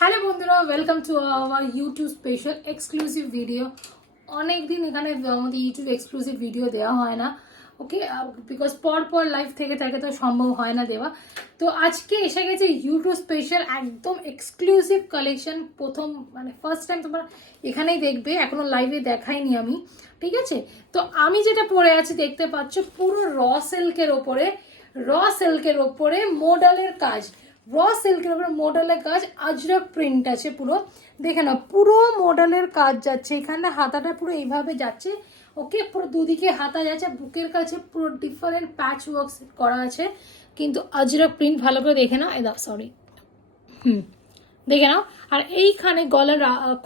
Hello বন্ধুরা, welcome to our YouTube special exclusive video. অনেক দিন এখানে আমাদের ইউটিউব এক্সক্লুসিভ ভিডিও দেওয়া হয় না, ওকে, বিকজ পর লাইভ থেকে থাকে তো সম্ভব হয় না দেওয়া। তো আজকে এসে গেছে ইউটিউব স্পেশাল একদম এক্সক্লুসিভ কালেকশন। প্রথম মানে ফার্স্ট টাইম তোমরা এখানেই দেখবে, এখনো লাইভে দেখাইনি আমি, ঠিক আছে? তো আমি যেটা পরে আছি দেখতে পাচ্ছ, পুরো র সিল্কের ওপরে মোডালের কাজ, র সিল্কের উপরে মডেলের কাজ, আজরক প্রিন্ট আছে পুরো। দেখে না, পুরো মডেলের কাজ যাচ্ছে এখানে, হাতাটা পুরো এইভাবে যাচ্ছে, ওকে, পুরো দুদিকে হাতা যাচ্ছে, বুকের কাছে পুরো ডিফারেন্ট প্যাচ ওয়ার্ক করা আছে, কিন্তু আজরক প্রিন্ট ভালো করে দেখে নাও, সরি, দেখে নাও। আর এইখানে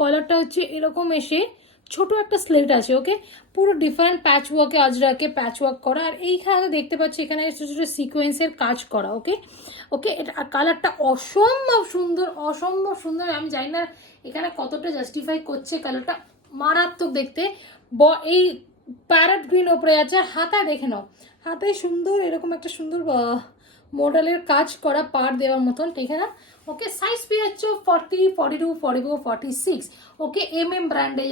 কলারটা হচ্ছে এরকম এসে ছোট একটা স্লিট আছে, ওকে, পুরো ডিফারেন্ট প্যাচ ওয়ার্কে আজরাকে প্যাচ ওয়ার্ক করা। আর এইখানে দেখতে পাচ্ছি এখানে ছোটো ছোটো সিকোয়েন্সের কাজ করা, ওকে ওকে। এটা কালারটা অসম্ভব সুন্দর। আমি জানি না এখানে কতটা জাস্টিফাই করছে, কালারটা মারাত্মক দেখতে। এই প্যারেট গ্রিন ওপরে আছে। আর হাতায় দেখে নাও, হাতায় সুন্দর এরকম একটা সুন্দর মডেলের কাজ করা, পার দেওয়ার মতন, ঠিক আছে না? ওকে, সাইজ পেয়ে যাচ্ছে 40, 42, 44, 46, ওকে, ব্র্যান্ডে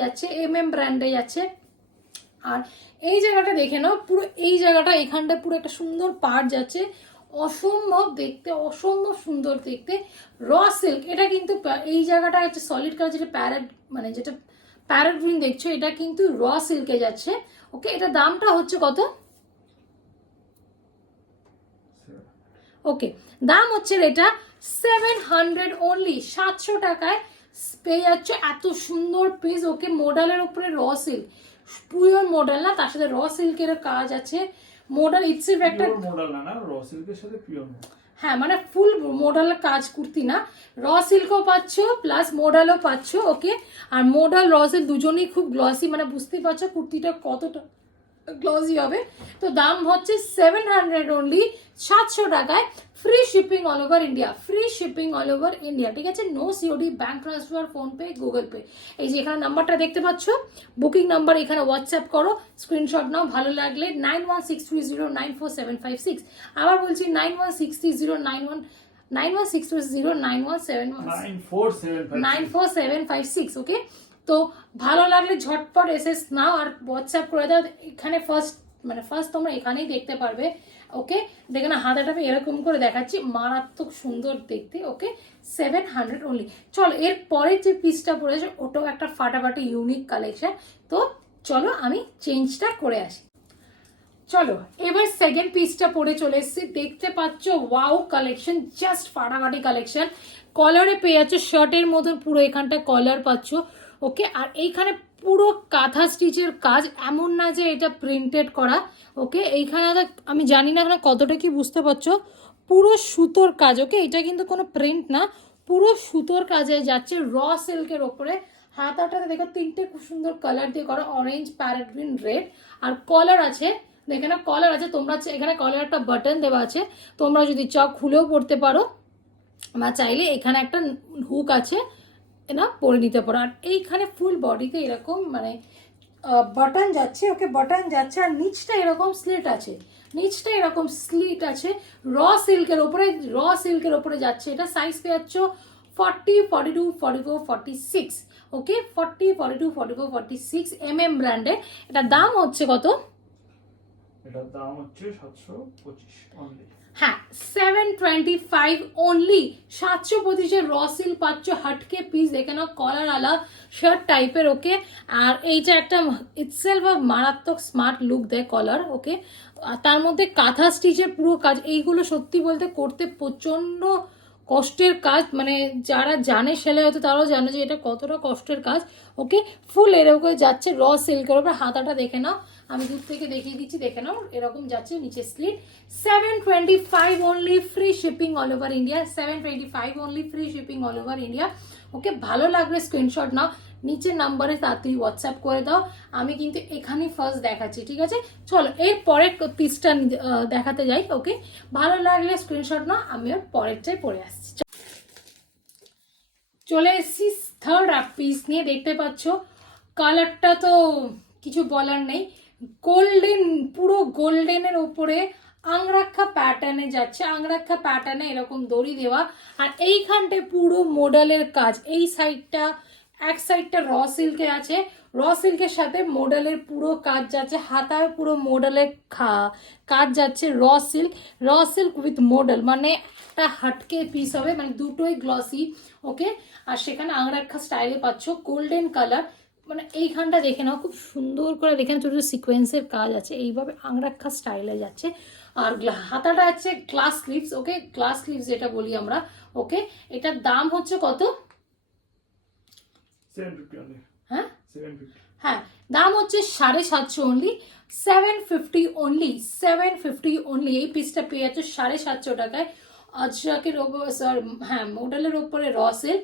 যাচ্ছে। আর এই জায়গাটা দেখে নাও, পুরো এই জায়গাটা এখানটা পুরো একটা সুন্দর পাড় যাচ্ছে, অসম্ভব সুন্দর দেখতে। র সিল্ক, এটা কিন্তু এই জায়গাটা হচ্ছে সলিড কালার, যেটা প্যারেট গ্রিন দেখছো, এটা কিন্তু র সিল্কে যাচ্ছে, ওকে। এটা দামটা হচ্ছে কত? ওকে, দাম হচ্ছে এটা 700 অনলি, 700 টাকায় পেয়ে যাচ্ছে এত সুন্দর পিস, ওকে। মডেলের উপরে র সিল্ক, পিওর মডেল না, তার সাথে র সিল্কের কাজ আছে। মডেল ইটসেলফ একটা মডেল না, র সিল্কের সাথে পিওর, হ্যাঁ, মানে ফুল মডেলের কাজ কুর্তি না, র সিল্কও পাচ্ছ প্লাস মডেলও পাচ্ছ, ওকে। আর মডেল র সিল্ক দুজনেই খুব গ্লসি, মানে বুঝতেই পারছো কুর্তিটা কতটা গ্লসি হবে। তো দাম হচ্ছে 700 অনলি, 700 টাকায়, free shipping all over India, ঠিক আছে? No COD, bank transfer, PhonePe, Google Pay. এই যে এখানে নাম্বারটা দেখতে পাচ্ছ, বুকিং নাম্বার, এখানে হোয়াটসঅ্যাপ করো, স্ক্রিনশট নাও, ভালো লাগলে 9163094756। আবার বলছি 9163091796, ওকে। তো ভালো লাগলে ঝটপট এসএস নাও আর হোয়াটসঅ্যাপ করে দাও। এখানে ফার্স্ট তোমরা এখানেই দেখতে পারবে, ওকে। দেখে না, হাতাটা আমি এরকম করে দেখাচ্ছি, মারাত্মক সুন্দর দেখতে, ওকে। 700 অনলি। চলো, এর পরে যে পিসটা পড়েছে ওটাও একটা ফাটাফাটি ইউনিক কালেকশন। তো চলো আমি চেঞ্জটা করে আসি। চলো এবার সেকেন্ড পিসটা পরে চলে এসেছি, দেখতে পাচ্ছ ওয়াও কালেকশন, জাস্ট ফাটাফাটি কালেকশন। কলারে পেয়ে যাচ্ছে শার্টের মতন, পুরো এখানটা কলার পাচ্ছ, ওকে। আর এইখানে পুরো কাঁথা স্টিচের কাজ, এমন না যে এটা প্রিন্টেড করা, ওকে। এইখানে আমি জানি না এখানে কতটা কি বুঝতে পারছো, পুরো সুতোর কাজ, ওকে। এটা কিন্তু কোনো প্রিন্ট না, পুরো সুতোর কাজে যাচ্ছে, র সিল্কের ওপরে। হাতাটাতে দেখো তিনটে খুব সুন্দর কালার দিয়ে করা, অরেঞ্জ, প্যারেট গ্রিন, রেড। আর কলার আছে, এখানে কলার আছে, তোমরা এখানে কলার একটা বাটন দেওয়া আছে, তোমরা যদি চাও খুলেও পড়তে পারো, বা চাইলে এখানে একটা হুক আছে, না পরে নিতে পারো। আর এইখানে ফুল বডিতে এরকম মানে বাটন যাচ্ছে, ওকে, বাটন যাচ্ছে। আর নিচটা এরকম স্লিট আছে, র সিল্কের ওপরে যাচ্ছে। এটা সাইজ পেয়ে যাচ্ছ 40, 42, 44, 46, ওকে, 40, 42, 44, 46 ব্র্যান্ডের। এটা দাম হচ্ছে কত? এটার দাম হচ্ছে 725 অনলি। হ্যাঁ, 725 অনলি, 725 র সিল্ক পাচ্ছ, হাটকে পিস, দেখে নাও, কলার আলা শার্ট টাইপের, ওকে। আর এইটা একটা ইটসেলফ মারাত্মক স্মার্ট লুক দেয় কলার, ওকে। তার মধ্যে কাঁথা স্টিচের পুরো কাজ, এইগুলো সত্যি বলতে করতে প্রচন্ড কষ্টের কাজ, মানে যারা জানে সেলাই হতে তারাও জানে যে এটা কতটা কষ্টের কাজ, ওকে। ফুল এরকম যাচ্ছে র সিল্কের ওপর। হাতাটা দেখে নাও, আমি দূর থেকে দেখিয়ে দিচ্ছি, দেখে নাও, এরকম যাচ্ছে, নিচে slit. 725 only, free shipping all over India, 725 only, free shipping all over India, okay. ভালো লাগলে স্ক্রিনশট নাও, নিচের নাম্বারে তাড়াতাড়ি হোয়াটসঅ্যাপ করে দাও। আমি কিন্তু এখানেই ফার্স্ট দেখাচ্ছি, ঠিক আছে? চলো এর পরের পিসটা দেখাতে যাই, ওকে। ভালো লাগলে স্ক্রিনশট নাও, আমি ওর পরেরটাই পরে আসছি। চলে এসেছি থার্ড পিস নিয়ে, দেখতে পাচ্ছ কালারটা তো কিছু বলার নেই, গোল্ডেন, পুরো গোল্ডেনের ওপরে আংরাক্ষা প্যাটার্নে যাচ্ছে, আংরাক্ষা প্যাটার্নে এরকম দড়ি দেওয়া, আর এইখানটায় পুরো মডেলের কাজ। এই সাইডটা, এক সাইডটা র সিল্কে আছে, র সিল্কের সাথে মডেলের পুরো কাজ যাচ্ছে, হাতায় পুরো মডেলের কাজ যাচ্ছে, র সিল্ক উইথ মডেল, মানে একটা হাটকে পিস হবে, মানে দুটোই গ্লসি। ওকে, আর সেখানে আংরাক্ষা স্টাইলে পাচ্ছ, গোল্ডেন কালার, মানে এইখানটা দেখে নাও খুব সুন্দর করে, এখানে ছোট ছোট সিকোয়েন্সের কাজ আছে, এইভাবে আংরাক্ষা স্টাইলে যাচ্ছে। আর হাতাটা আছে গ্লাস স্লিভস। ওকে, গ্লাস স্লিভস যেটা বলি আমরা। ওকে, এটার দাম হচ্ছে কত? 750 only. হ্যাঁ 750. হ্যাঁ, দাম হচ্ছে 750 অনলি, 750 অনলি, 750 অনলি। এই পিসটা পেয়ে যাচ্ছে 750 টাকায়। আজরাকের ওপর, হ্যাঁ মডেলের ওপরে র সিল্ক,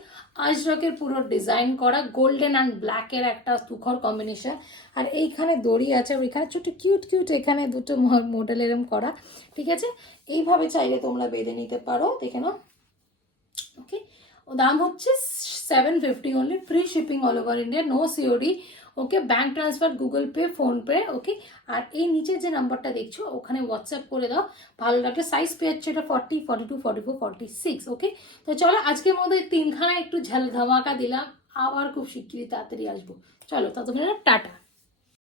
আজরাকের পুরো ডিজাইন করা, গোল্ডেন অ্যান্ড ব্ল্যাকের একটা তুখর কম্বিনেশন। আর এইখানে দড়ি আছে, আর এখানে ছোট কিউট কিউট এখানে দুটো মডেল এরম করা। ঠিক আছে, এইভাবে চাইলে তোমরা বেঁধে নিতে পারো, দেখে নাও। ওকে, ও দাম হচ্ছে 750 only, free shipping all over India, no COD. Okay, bank transfer, Google Pay, PhonePe. Okay, আর এই নিচে যে নাম্বারটা দেখছো ওখানে হোয়াটসঅ্যাপ করে দাও, ভালো লাগলে। সাইজ পেয়ে যাচ্ছে এটা 40, 42, 44, 46। ওকে, তো চলো আজকের মধ্যে তিনখানা একটু ঝাল ধামাকা দিলাম, আবার খুব শিগগিরই তাড়াতাড়ি আসবো। চলো ততক্ষণে টাটা।